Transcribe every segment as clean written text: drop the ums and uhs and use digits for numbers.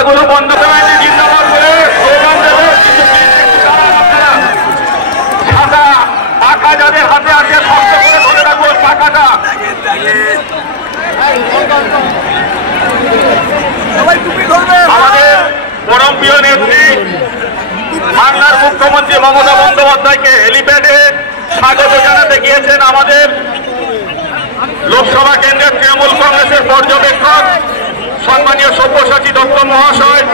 পাখাগুলো বন্ধ করে জিন্দাবাদ করে স্লোগান দেবে, সাদা পাখা যাদের হাতে আছে শক্ত করে ধরে রাখবো পাখাটা। আমাদের পরম প্রিয় নেত্রী বাংলার মুখ্যমন্ত্রী মমতা বন্দ্যোপাধ্যায়কে হেলিপ্যাডে স্বাগত জানাতে গিয়েছেন আমাদের লোকসভা কেন্দ্রের তৃণমূল কংগ্রেসের পর্যবেক্ষক সম্মানীয় সব্যসাচী দত্ত মহাশয়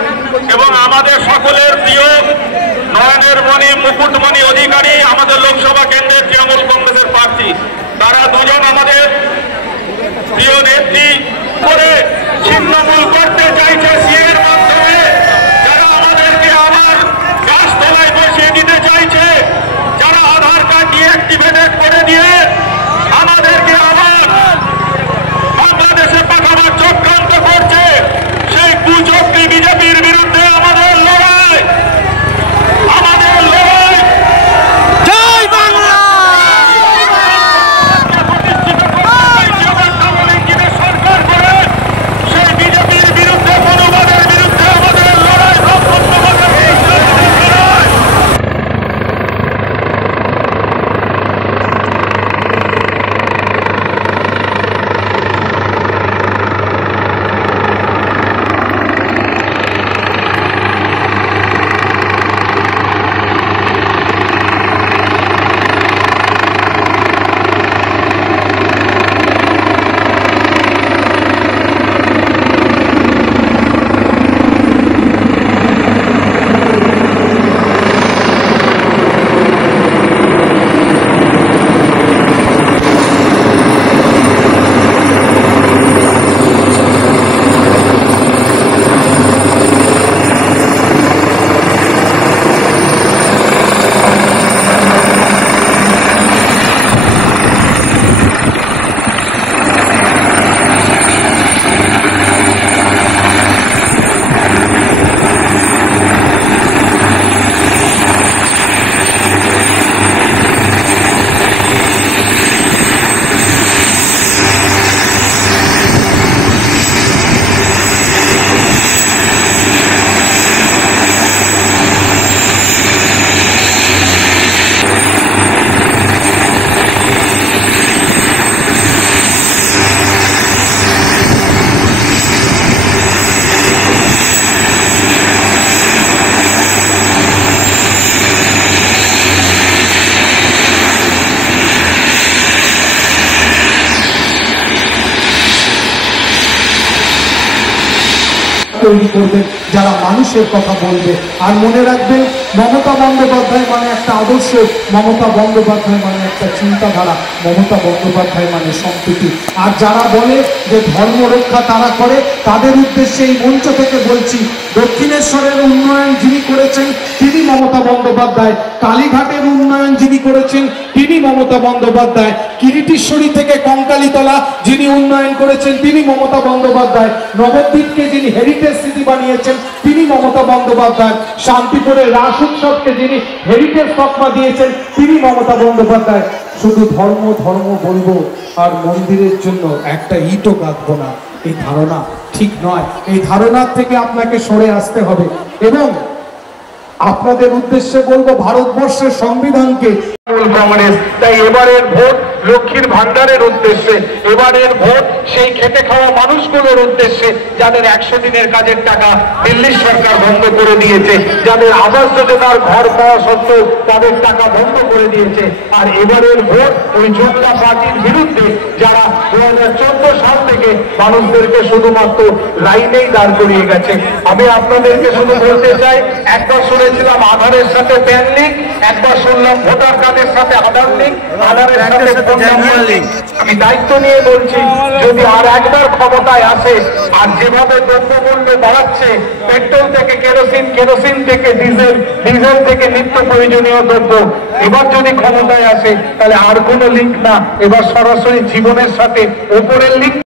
এবং আমাদের সকলের প্রিয় নয়নের মণি মুকুটমণি অধিকারী আমাদের লোকসভা কেন্দ্রের তৃণমূল কংগ্রেসের প্রার্থী। তারা দুজন আমাদের প্রিয় নেত্রী করে ছিন্নমূল করতে চাইছে সিএর মাধ্যমে, যারা আমাদেরকে আবার গাছতলায় বসিয়ে দিতে চাইছে, যারা আধার কার্ড ডিঅ্যাক্টিভেটেড করে দিয়ে আমাদেরকে আবার বাংলাদেশে পাঠাবার চক্রান্ত করছে, সেই কুচক্রী বিজেপির বিরুদ্ধে আমাদের লড়াই, আমাদের লড়াই। জয় বাংলা। সরকার করে সেই বিজেপির বিরুদ্ধে মনোবাদের বিরুদ্ধে আমাদের লড়াই তৈরি করবেন, যারা মানুষের কথা বলবে। আর মনে রাখবেন, মমতা বন্দ্যোপাধ্যায় মানে একটা আদর্শ, মমতা বন্দ্যোপাধ্যায় মানে একটা চিন্তাধারা, মমতা বন্দ্যোপাধ্যায় মানে সম্প্রীতি। আর যারা বলে যে ধর্ম রক্ষা তারা করে, তাদের উদ্দেশ্যে এই মঞ্চ থেকে বলছি, দক্ষিণেশ্বরের উন্নয়ন যিনি করেছেন তিনি মমতা বন্দ্যোপাধ্যায়, কালীঘাটের উন্নয়ন যিনি করেছেন তিনি মমতা বন্দ্যোপাধ্যায়, কিরিটিশ্বরী থেকে কঙ্কালীতলা যিনি উন্নয়ন করেছেন তিনি মমতা বন্দ্যোপাধ্যায়, নবদ্বীপকে যিনি হেরিটেজ সিটি বানিয়েছেন তিনি মমতা বন্দ্যোপাধ্যায়, শান্তিপুরের রাস উৎসবকে যিনি হেরিটেজ তকমা দিয়েছেন তিনি মমতা বন্দ্যোপাধ্যায়। শুধু ধর্ম ধর্ম বলবো আর মন্দিরের জন্য একটা ইটও গাঁথবো না, এই ধারণা ঠিক নয়। এই ধারণার থেকে আপনাকে সরে আসতে হবে। এবং আপনাদের উদ্দেশ্যে বলবো, ভারতবর্ষের সংবিধানকে কংগ্রেস, তাই এবারের ভোট লক্ষ্মীর ভান্ডারের উদ্দেশ্যে, এবারের ভোট সেই খেটে খাওয়া মানুষগুলোর উদ্দেশ্যে যাদের 100 দিনের কাজের টাকা দিল্লি সরকার বন্ধ করে দিয়েছে, যাদের আবাস যোজনার ঘর পাওয়া সত্ত্বেও তাদের টাকা বন্ধ করে দিয়েছে। আর এবারের ভোট ওই জনতা পার্টির বিরুদ্ধে যারা 2014 সাল থেকে মানুষদেরকে শুধুমাত্র লাইনেই দাঁড় করিয়ে গেছে। আমি আপনাদেরকে শুধু বলতে চাই, একবার শুনেছিলাম আধারের সাথে প্যান লিঙ্ক, একবার শুনলাম ভোটার কার্ডের সাথে আধার লিঙ্ক, আধারের সাথে ফোন নাম্বার লিঙ্ক। আমি দায়িত্ব নিয়ে বলছি, যদি আর একবার ক্ষমতায় আসে আর যেভাবে দ্রব্যমূল্য বাড়াচ্ছে, পেট্রোল থেকে কেরোসিন, কেরোসিন থেকে ডিজেল, ডিজেল থেকে নিত্য প্রয়োজনীয় দ্রব্য, এবার যদি ক্ষমতায় আসে তাহলে আর কোনো লিঙ্ক না, এবার সরাসরি জীবনের সাথে ওপরের লিঙ্ক।